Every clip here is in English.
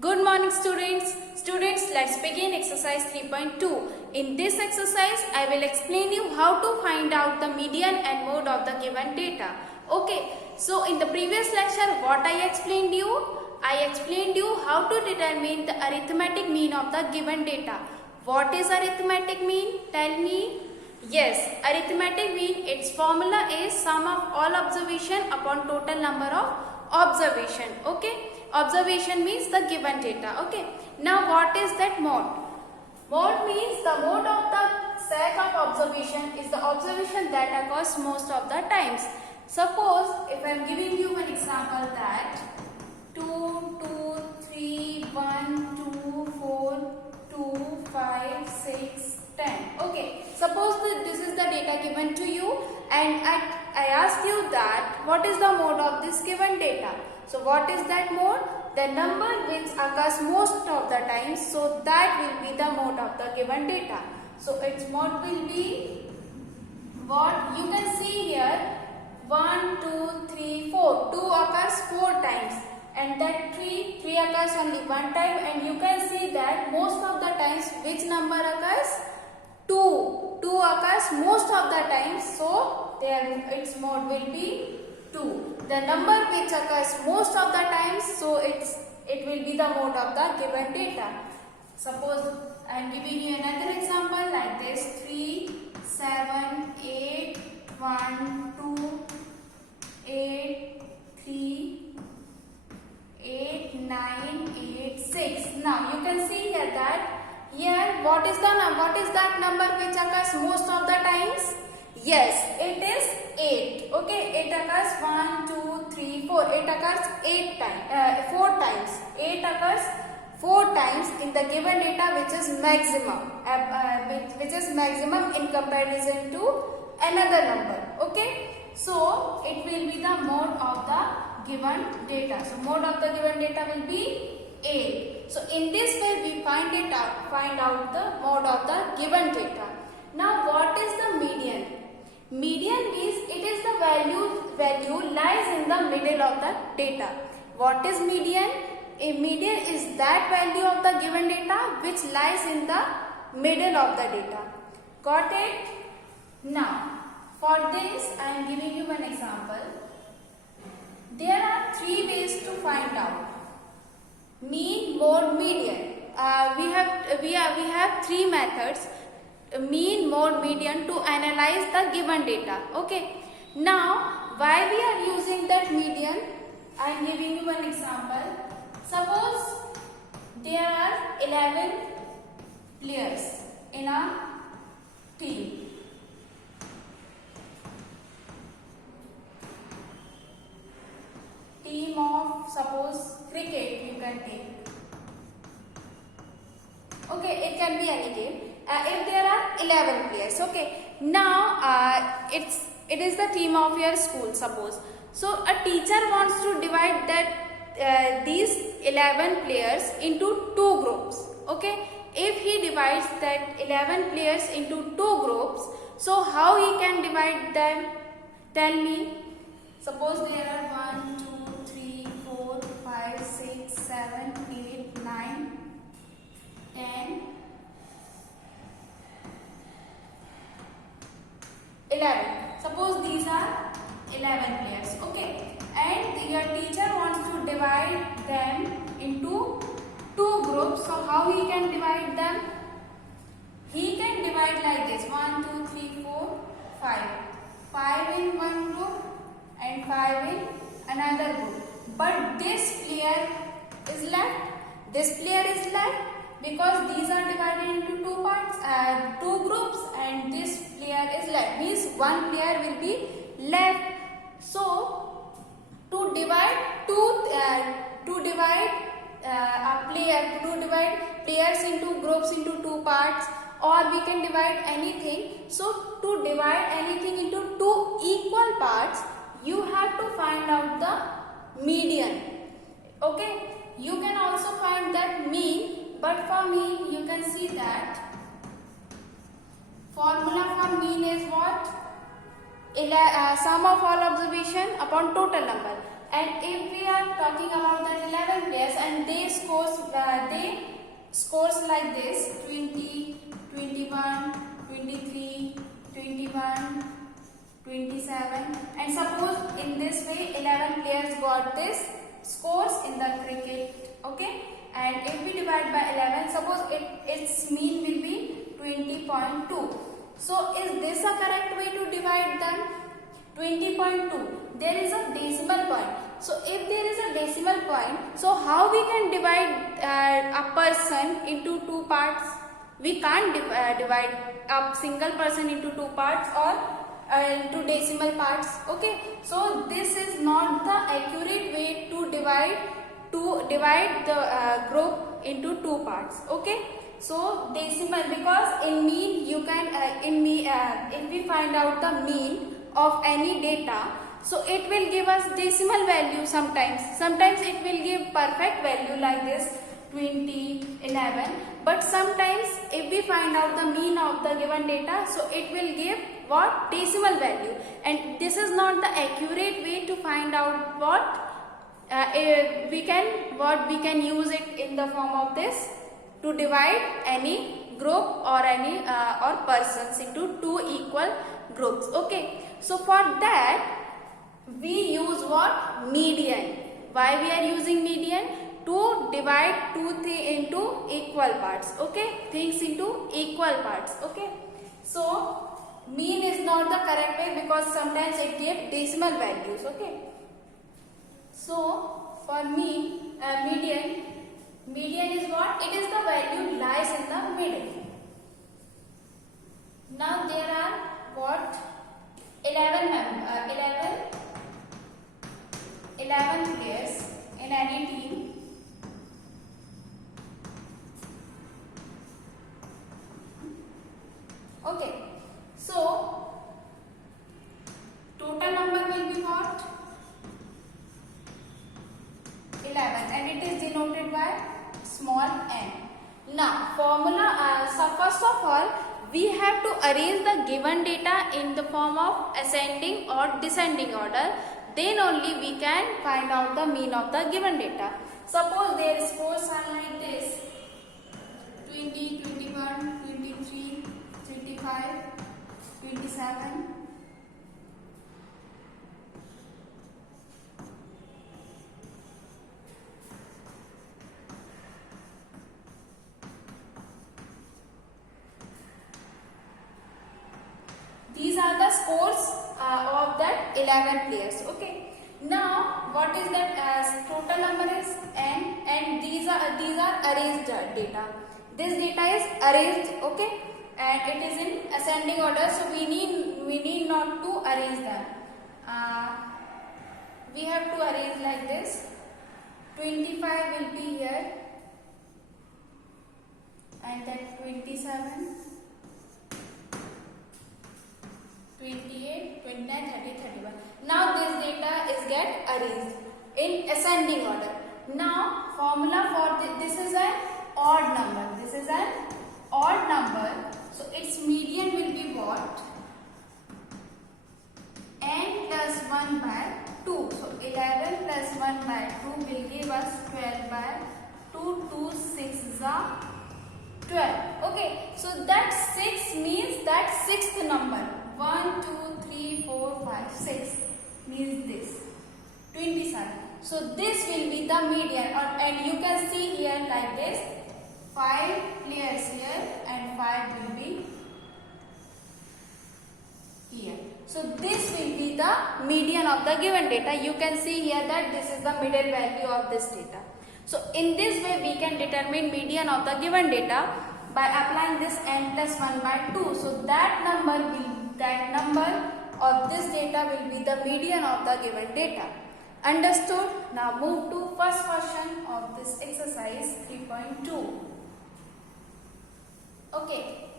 Good morning students. Students, let's begin exercise 3.2. In this exercise, I will explain you how to find out the median and mode of the given data. Okay, so in the previous lecture, what I explained you? I explained you how to determine the arithmetic mean of the given data. What is arithmetic mean? Tell me. Yes, arithmetic mean, its formula is sum of all observation upon total number of observation. Okay, observation means the given data. Okay, now what is that mode? Mode means the mode of the set of observation is the observation that occurs most of the times. Suppose if I am giving you an example that 2, 2, 3, 1, 2, 4, 2, 5, 6, 10. Okay, suppose that this is the data given to you and I asked you that what is the mode of this given data. So what is that mode? The number which occurs most of the times, so that will be the mode of the given data. So its mode will be what you can see here, 1, 2, 3, 4. 2 occurs 4 times and that 3 occurs only one time, and you can see that most of the times which number occurs? 2 occurs most of the times, so there its mode will be 2. The number which occurs most of the times, so it will be the mode of the given data. Suppose I am giving you another example like this: 3, 7, 8, 1, 2, 8, 3, 8, 9, 8, 6. Now you can see here that here what is that number which occurs most of the times? Yes, it is 8. Okay, it occurs 1, 2, 3, 4. It occurs 4 times. 8 occurs 4 times in the given data, which is maximum in comparison to another number. Okay, so it will be the mode of the given data. So mode of the given data will be 8. So in this way we find out the mode of the given data. Now what is the median? Median means it is the value lies in the middle of the data. What is median? A median is that value of the given data which lies in the middle of the data. Got it? Now for this I am giving you an example. There are 3 ways to find out mean, mode, median. We have 3 methods: mean, mode, median, to analyze the given data. Okay. Now, why we are using that median? I am giving you an example. Suppose there are 11 players in a team. Team of, suppose, cricket you can take. Okay, it can be any game. If there are 11 players, okay. Now it is the team of your school, suppose. So a teacher wants to divide that these 11 players into 2 groups. Okay. If he divides that 11 players into 2 groups, so how he can divide them? Tell me. Suppose there are 1, 2, 3, 4, 5, 6, 7, 8, 9, 10, 11. Suppose these are 11 players. Okay. And your teacher wants to divide them into 2 groups. So how he can divide them? He can divide like this: 1, 2, 3, 4, 5. 5 in one group and 5 in another group. But this player is left. This player is left because these are divided into 2 parts, 2 groups, and this player is left. Means one player will be left. So to divide players into groups into 2 parts, or we can divide anything. So to divide anything into 2 equal parts, you have to find out the median. Okay, you can also find that mean, but for mean you can see that formula for mean is what? Sum of all observation upon total number. And if we are talking about that 11 players, I and they scores like this: 20, 21, 23, 21, 27, and suppose in this way 11 players got this scores in the cricket. Okay, and if we divide by 11, suppose its mean will be 20.2. so is this a correct way to divide them? 20.2, there is a decimal point. So if there is a decimal point, so how we can divide a person into two parts? We can't divide a single person into two parts or into decimal parts. Okay, so this is not the accurate way to divide the group into two parts. Okay, so decimal, because in mean you can if we find out the mean of any data, so it will give us decimal value. Sometimes it will give perfect value like this 20, 11, but sometimes if we find out the mean of the given data, so it will give what? Decimal value, and this is not the accurate way to find out what we can use it in the form of this to divide any group or any or persons into two equal groups. Okay, so for that we use what? Median. Why we are using median? To divide two things into equal parts. Okay, things into equal parts. Okay, so mean is not the correct way because sometimes it gives decimal values. Okay, so for median is what? It is the value lies in the middle. Now there are what? 11 players in any team. Okay, so total number will be what? 11, and it is denoted by small n. Now formula, so first of all we have to arrange the given data in the form of ascending or descending order, then only we can find out the mean of the given data. Suppose their scores are like this: 20, 21, 23, 25, 27. These are the scores of that 11 players. Okay. Now, what is that total number is n, and these are arranged data. This data is arranged. Okay, and it is in ascending order. So we need not to arrange them. We have to arrange like this. 25 will be here, and then 27. 28, 29, 30, 31. Now this data is get arranged in ascending order. Now formula for this is an odd number. This is an odd number. So its median will be what? N plus 1 by 2. So 11 plus 1 by 2 will give us 12 by 2. 2 6 is 12. Okay. So that 6 means that sixth number. 1, 2, 3, 4, 5, 6 means this 27. So this will be the median, and you can see here like this: 5 players here and 5 will be here. So this will be the median of the given data. You can see here that this is the middle value of this data. So in this way we can determine median of the given data by applying this n plus 1 by 2. So that number of this data will be the median of the given data. Understood? Now move to first question of this exercise 3.2. Okay.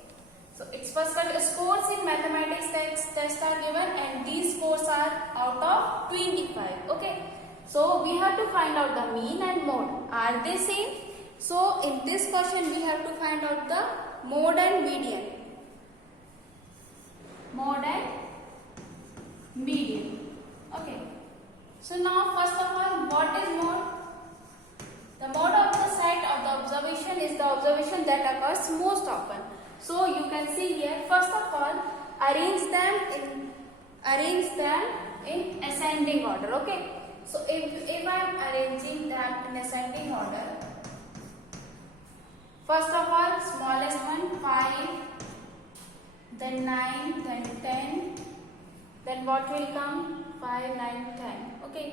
So its first one, scores in mathematics test are given, and these scores are out of 25. Okay. So we have to find out the mean and mode. Are they same? So in this question we have to find out the mode and median. Mode and median. Okay. So now first of all, what is mode? The mode that occurs most often. So you can see here, first of all, arrange them in ascending order. Okay. So if I am arranging them in ascending order, first of all, smallest one 5, then 9, then 10, then what will come? 5, 9, 10. Okay.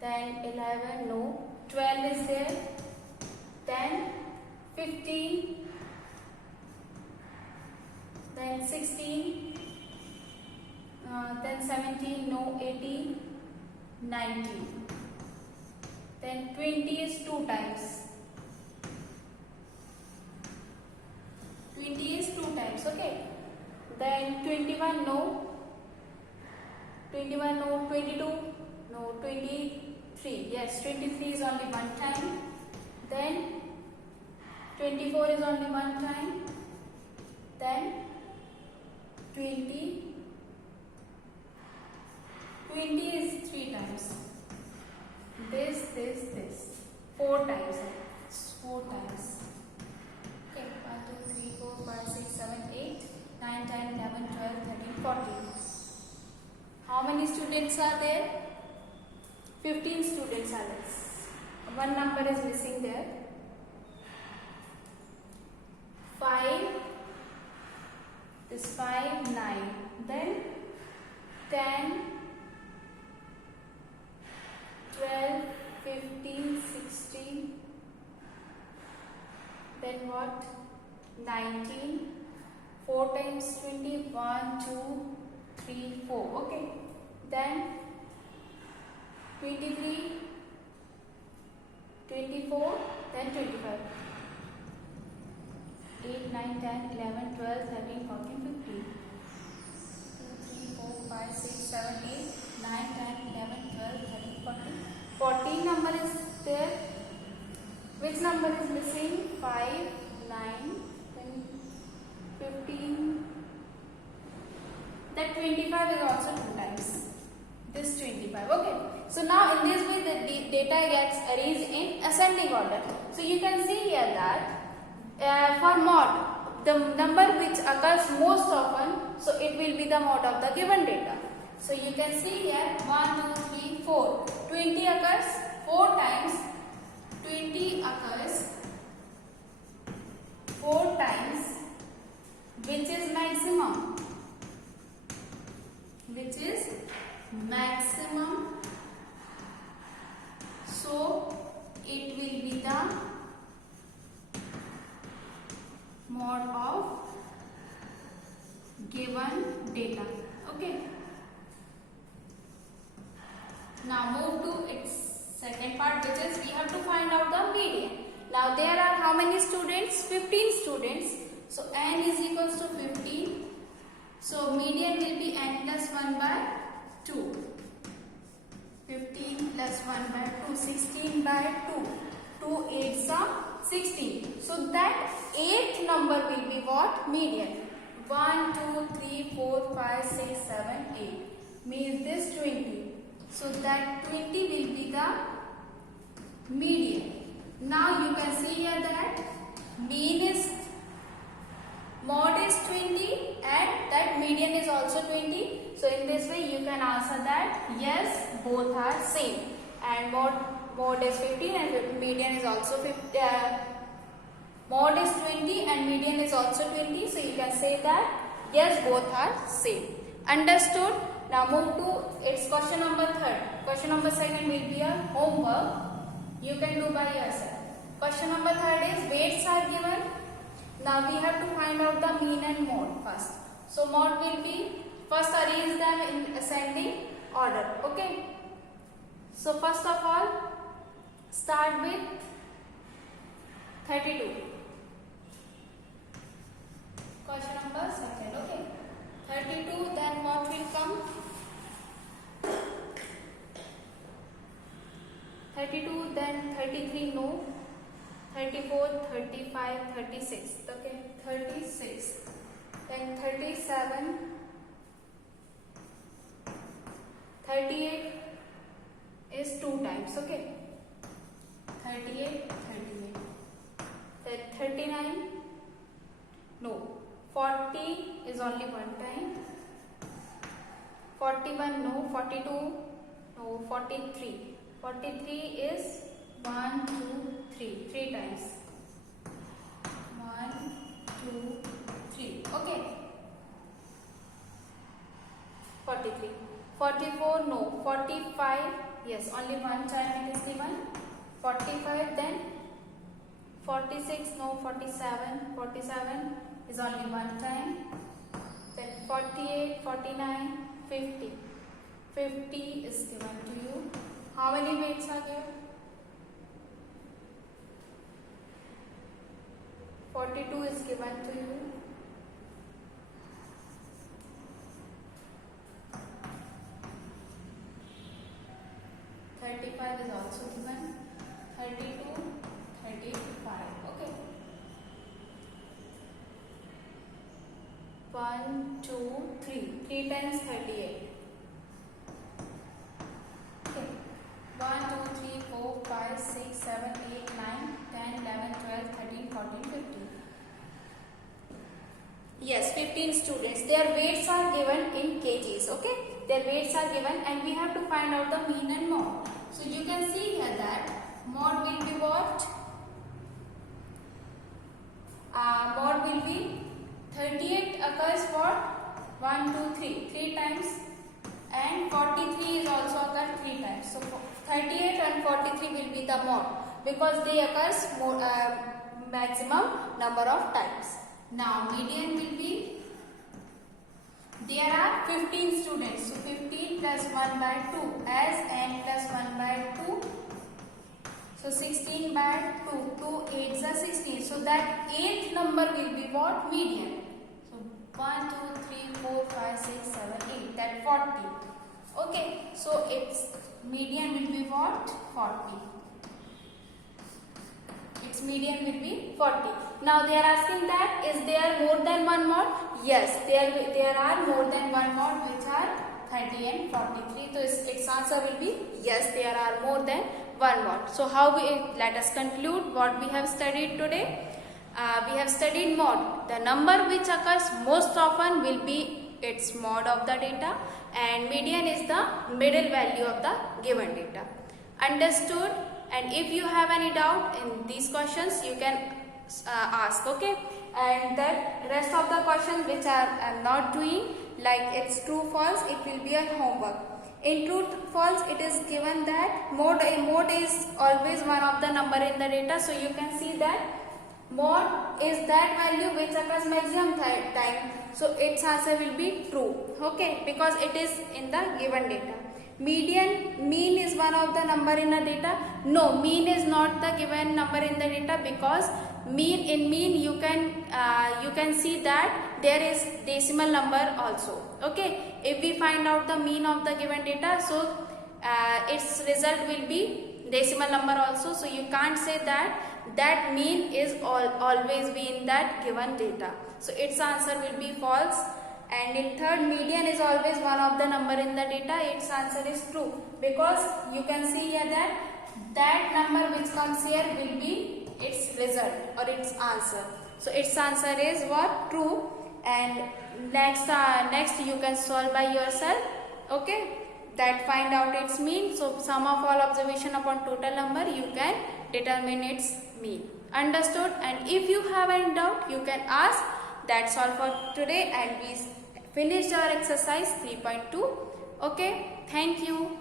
Then 11, no. 12 is there. Then 15. Then 16. Then 17, no. 18, 19. Then 20 is 2 times. 20 is 2 times. Okay. Then 21, no. 21, no. 22, no. 23, yes, 23 is only one time. Then 24 is only one time. Then 20 is 3 times. This 4 times. 4 times. Okay, 1, 2, 3, 4, 5, 6, 7, 8, 9, 10, 11, 12, 13, 14. How many students are there? 15 students are there. One number is missing there. 5, this 5, 9. Then 10, 12, 15, 16. Then what? 19. 4 times 20. 1, 2, 3, 4. Okay. Then 23, 24, then 25. 8, 9, 10, 11, 12, 13, 14, 15. 2, 3, 4, 5, 6, 7, 8, 9, 10, 11, 12, 13, 14. 14 number is there. Which number is missing? 5, 9, 10, 15. That 25 is also 2 times. This 25. Okay. So now in this way the data gets arranged in ascending order. So you can see here that for mod, the number which occurs most often, so it will be the mod of the given data. So you can see here 1, 2, 3, 4. 20 occurs 4 times. 20 occurs 4 times, which is maximum. Which is maximum. So it will be the mod of given data. Okay. Now move to its second part, which is we have to find out the median. Now there are how many students? 15 students. So n is equals to 15. So median will be n plus 1 by 2. 15 plus 1 by 2, 16 by 2. 2 8s are 16. So that 8th number will be what? Median. 1, 2, 3, 4, 5, 6, 7, 8. Means this 20. So that 20 will be the median. Now you can see here that mean is mod is 20 and that median is also 20. So in this way you can answer that yes, both are same. And mod is 15 and median is also 50. Mod is 20 and median is also 20. So you can say that yes, both are same. Understood? Now move to its question number 3rd. Question number 2nd will be a homework. You can do by yourself. Question number 3rd is weights are given. Now we have to find out the mean and mode first. So mode will be, first arrange them in ascending order. Okay. So first of all, start with 32. Question number 2nd. Okay. 32, then what will come? 32, then 33, no. 34, 35, 36. Okay, 36. Then 37, 38 is 2 times. Okay, 38, 38. Then 39, 40 is only one time. 41 no. 42 no. 43. 43 is 1, 2, 3. 3 times. 1, 2, 3. Okay. 43. 44 no. 45 yes. Only one time it is given. 45 then. 46 no. 47. 47 is only one time. Then 48, 49, 50. 50 is given to you. How many weights are there? 42 is given to you. 35 is also given. 32, 35. Okay. 1, 2, 3. 3 times 38. Okay. 1, 2, 3, 4, 5, 6, 7, 8, 9, 10, 11, 12, 13, 14, 15. Yes, 15 students. Their weights are given in kgs. Okay. Their weights are given and we have to find out the mean and mode. So you can see here that mode will be what? Mode will be 38 occurs for 1, 2, 3. 3 times and 43 is also occurred 3 times. So 38 and 43 will be the mode because they occurs more, maximum number of times. Now median will be, there are 15 students. So 15 plus 1 by 2 as n plus 1 by 2. So 16 by 2. 2 8s are 16. So that 8th number will be what? Median. So 1, 2, 3, 4, 5, 6, 7, 8. That 40. Okay. So its median will be what? 40. Its median will be 40. Now they are asking that is there more than one mode? Yes, there are more than one mode which are 30 and 43. So its answer will be yes, there are more than one mode. So how let us conclude what we have studied today. We have studied mode. The number which occurs most often will be its mode of the data and median is the middle value of the given data. Understood? And if you have any doubt in these questions, you can ask, okay? And that rest of the questions which I am not doing, like it's true false, it will be a homework. In true false, it is given that mode is always one of the number in the data. So you can see that mode is that value which occurs maximum time. So its answer will be true, okay? Because it is in the given data. Mean is one of the number in the data. No, mean is not the given number in the data because mean you can see that there is decimal number also. Okay, if we find out the mean of the given data, so its result will be decimal number also. So you can't say that mean is always be in that given data. So its answer will be false. And in third, median is always one of the number in the data. Its answer is true because you can see here that number which comes here will be its result or its answer. So its answer is what? True. And next you can solve by yourself. Okay, that find out its mean. So sum of all observation upon total number, you can determine its mean. Understood? And if you have any doubt, you can ask. That's all for today and we finished our exercise 3.2. Okay, thank you.